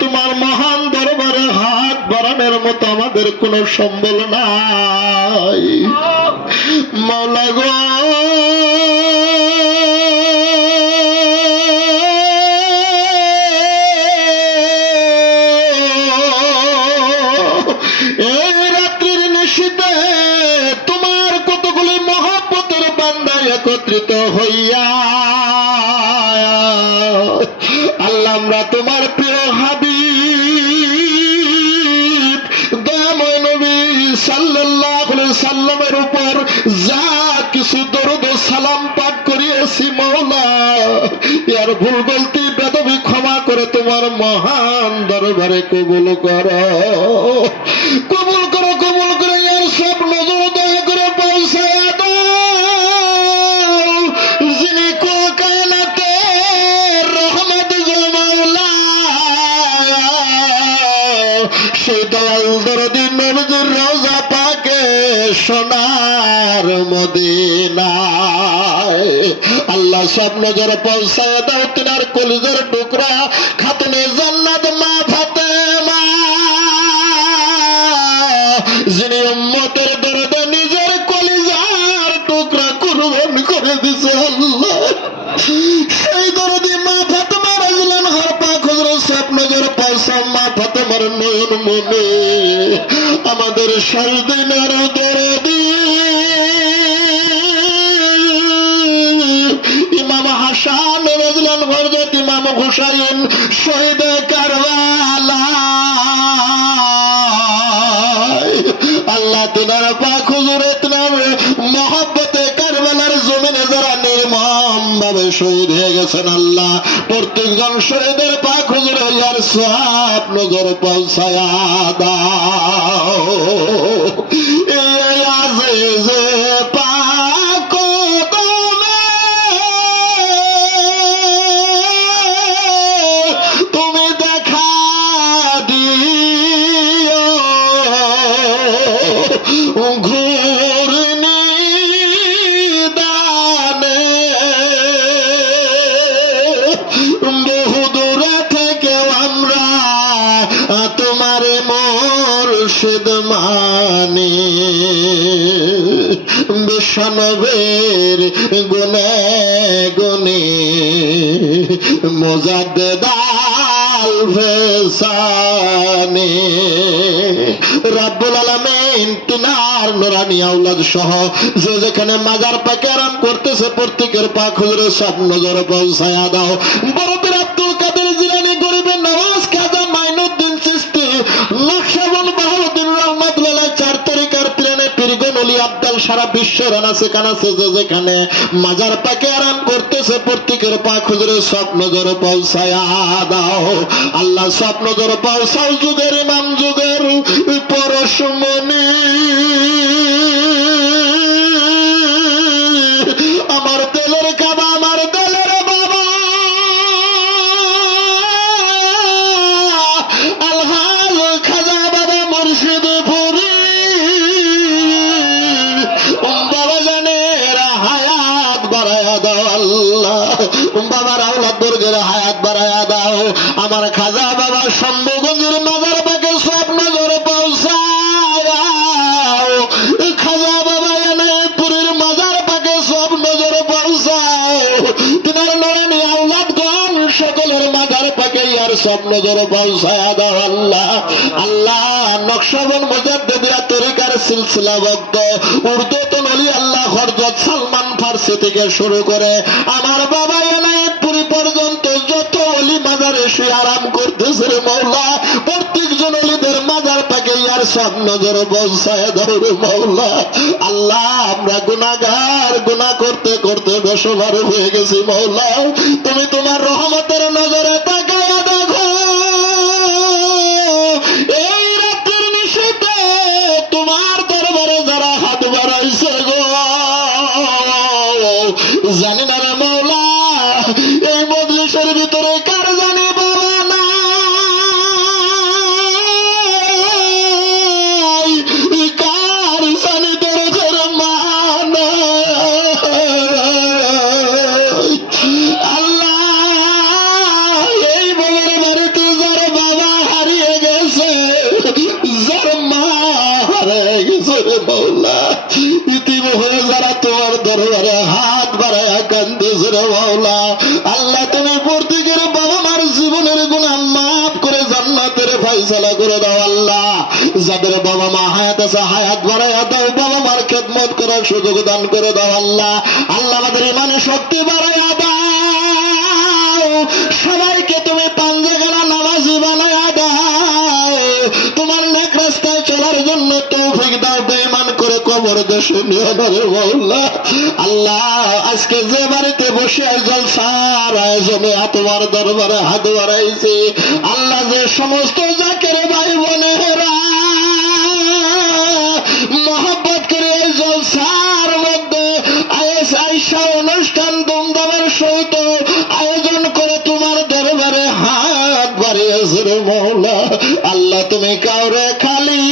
তোমার মহান দরবারে হাত বাড়ানোর মতো আমাদের কোনো সম্বল নাই মাওলা গো। এই রাত্রির নিশীথে তোমার কতগুলি মহব্বতের বান্দা একত্রিত হইয়া আল্লাহ আমরা তোমার প্রিয় হাবিব দয়াময় নবী সাল্লাল্লাহু আলাইহি সাল্লামের উপর যা কিছু দরুদ ও সালাম পাঠ করিয়েছি মাওলা, এর ভুল গলতি বেদবি ক্ষমা করে তোমার মহান দরবারে কবুল করো, কবুল করো, কবুল করে এর সব নজর দয়া করে পৌঁছায় দাও। যিনি কায়নাতের রহমত গো মাওলা, সেই দয়াল দরদি নবীর রওজা পাকে সোনার মদিনায় আল্লাহ সব নজর পৌঁছায় দাও। তিনার কলিজার টুকরা খাতুনে জান্নাত মা ফাতেমা, যিনি উম্মতের দরদে নিজের কলিজার টুকরা কুরবান করে দিছে আল্লাহ, সেই দরদি মা ফাতেমা রাদিয়াল্লাহু আনহার পাক হুজুরের সব নজর পৌঁছায়। মা ফাতেমার নয়ন মনে আমাদের সারদিনের দরদি ইমাম হাসান রাদিয়াল্লাহু আনহু হযরত ইমাম হুসাইন শহীদ কারবালা, আল্লাহ তিনার পাক হুজুরে তিনার মহব্বতে কারবালার জমিনে যারা নির্মম ভাবে শহীদ হয়ে গেছেন আল্লাহ প্রত্যেকজন শহীদের পাক হুজুরে ইয়ার সওয়াব নজর পৌঁছায়া দাও। এই আজিজ পাক দমে তুমি দেখা দিও, ঘূর্ণি দানে বহু দূরে থেকে আমরা তোমার মুর্শিদ মানি, বিশ্বনবীর গুণে গুণে মুজাদ্দিদ আল ফেসানি রব্বুল আলামিন তিনার নুরানি আওলাদ সহ যে যেখানে মাজার পাকে আরাম করতেছে প্রত্যেকের পাক হুজুরের সব নজর পৌঁছায়া দাও। বরফের আব্দুল কাদের জিলানী, গরিবের নওয়াজ খাজা মাইনুদ্দিন চিশতি, নকশবন্দ বাহাউদ্দিন রহমাতুল্লাহ, চার তরিকার পীরানে পীরগণ ওলি আব্দাল সারা বিশ্বের আনাচে কানাচে যে যেখানে মাজার পাকে আরাম করতেছে প্রত্যেকের পাক হুজুরের সব নজর পৌঁছায়া দাও আল্লাহ, সব নজর পৌঁছাও। যুগের ইমাম যুগের পরশমণি আমার দিলের কাবা, আমার দিলের বাবা আলহাজ খাজা বাবা মুর্শিদ পুরি বাবা জানের হায়াত বাড়ায়া দাও আল্লাহ, বাবার আওলাদ বর্গের হায়াত বাড়ায়া দাও। আমার খাজা বাবা শম্ভুগঞ্জের মাজার পাকে সব নজর পৌঁছাও, খাজা বাবা এনায়তপুরের মাজার পাকে সব নজর পৌঁছাও। তিনার নুরানি আওলাদগণ সকলের মাজার পাকে ইয়ার সব নজর পৌঁছায়া দাও আল্লাহ। আল্লাহ নকশবন্দ মুজাদ্দিদিয়া তরিকার সিলসিলাবদ্ধ উর্দুতন ওলি আল্লাহ হযরত সালমান ফারসি থেকে শুরু করে আমার বাবা এনায়তপুরি পর্যন্ত যত ওলি মাজারে সে আরাম করতেছে রে মাওলা, প্রত্যেকজন ওলিদের মাজার পাকে ইয়ার সব নজর পৌঁছায় দাও রে মাওলা। আল্লাহ আমরা গুনাহগার, গুনাহ করতে করতে বেসবার হয়ে গেছি মাওলা, তুমি তোমার রহমতের নজরে তাকায়া দেখো। এই রাতের নিশীথে তোমার দরবারে যারা হাত বাড়াইছে গো, জানি না রে মাওলা এই মজলিসের ভিতরে কার জানি বাবা নাই, কার জানি দরদের মা নাই। আল্লাহ এই করে ফয়সালা করে দাও আল্লাহ। যাদের বাবা মা হায়াত আছে হায়াত বাড়াইয়া দাও, বাবা মার খেদমত করার সুযোগ দান করে দাও আল্লাহ। আল্লাহ আমাদের ইমানে শক্তি বাড়াইয়া দাও, সবাইকে তুমি পাঞ্জাগানা নামাজি বানাইয়া দাও, তোমার নেক রাস্তায় চলার জন্য তৌফিক দাও, বেঈমান করে কবর দেশে নিও না রে মাওলা। আল্লাহ আজকে যে বাড়িতে বসে জলসার আয়োজনে তোমার দরবারে হাত বাড়াইছে আল্লাহ, যে সমস্ত জাকের ভাই বোনেরা মহব্বত করে এই জলসার মধ্যে আয়েশা অনুষ্ঠান ধুমধামের সহিত আয়োজন করে তোমার দরবারে হাত বাড়িয়েছে রে মওলা, আল্লাহ তুমি কাউরে খালি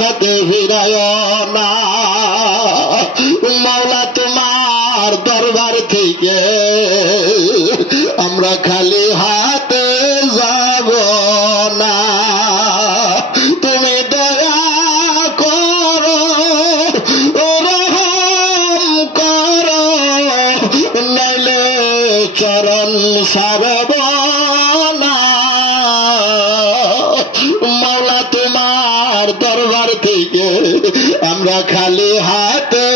হাতে ফিরায় না মওলা। তোমার দরবার থেকে আমরা খালি হাতে যাব না, তুমি দয়া করো, রহম করো, নাইলে চরণ সারব না মওলা। তোমার দরবার থেকে আমরা খালি হাতে